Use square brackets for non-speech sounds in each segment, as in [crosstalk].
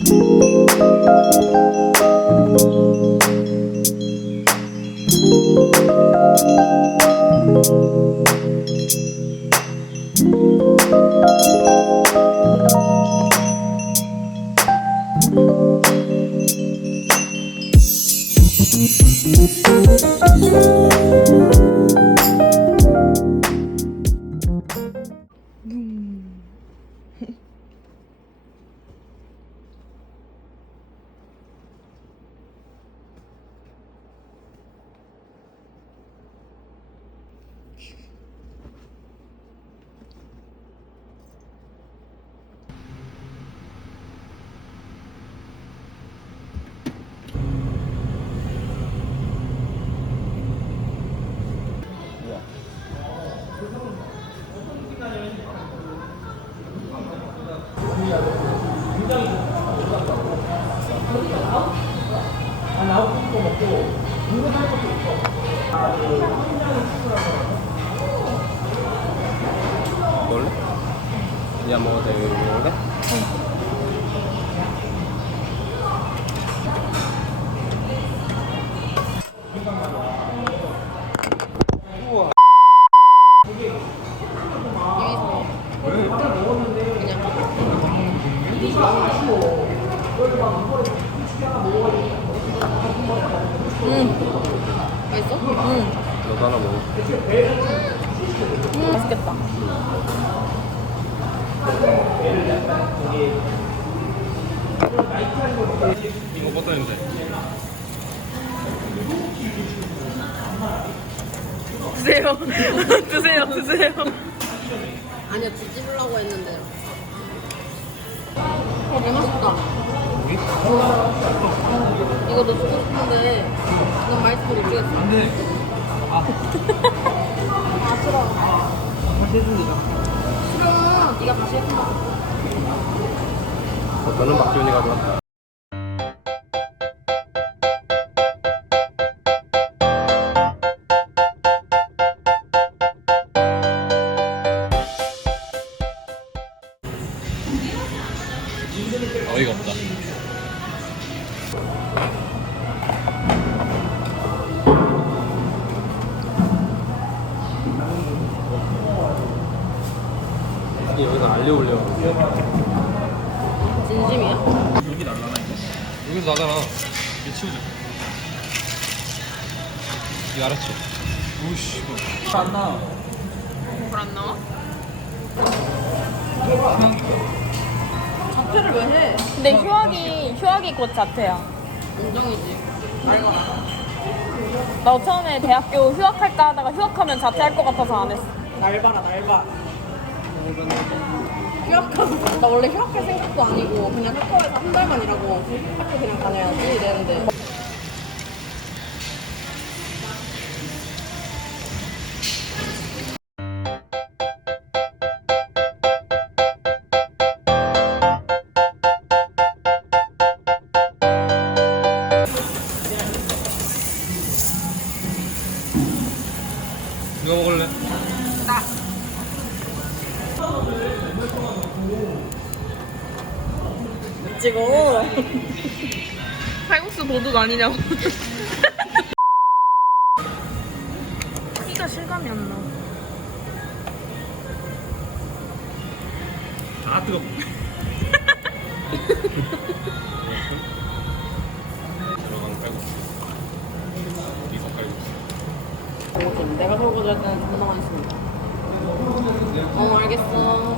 먹 안 먹어도 돼, 이거 먹을래? 우와. 맛있어? 응. 너도 하나 먹어. 음, 맛있겠다. 이거 뭐 떠는데? 드세요. [laughs] 드세요, 드세요. 아니야 뒤집으려고 했는데 어 너무 맛있다 이거 너 주고 싶은데 넌 맛있어 못 주겠어 안 돼. 아 싫어 다시 해준다. 싫어 네가 다시 해줘 너는 박지훈이가 좋았다. 어이가 없다. 여기서 알려오려고. 진심이야? 여기 날라나 이거? 여기서 나잖아. 이거 치우자. 이거 알았지? 오씨. 안 나. 뭘안 나와? 자퇴를 왜 해? 근데 휴학이, 휴학이 곧 자퇴야. 인정이지 나 처음에 대학교 휴학할까 하다가 휴학하면 자퇴할 것 같아서 안 했어. 날 봐라 날봐 휴학하고 나 원래 휴학할 생각도 아니고 그냥 학교에서 한 달만 일하고 학교 그냥 다녀야지 이랬는데 누가 먹을래? 찍어. [laughs] 칼국수 도둑 아니냐고. [laughs] 피가 실감이 안 나. 아 뜨거. 들어간 칼국수. 미소 칼국수. 내가 설거지 할 때는 존나 많습니다 어 알겠어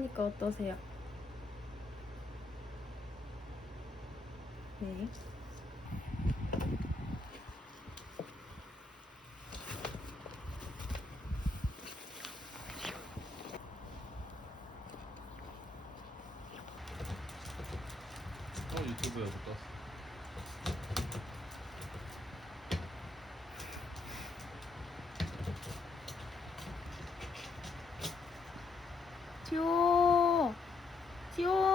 하니까 어떠세요? 네. 어 유튜브에 못 봤어. 지 información.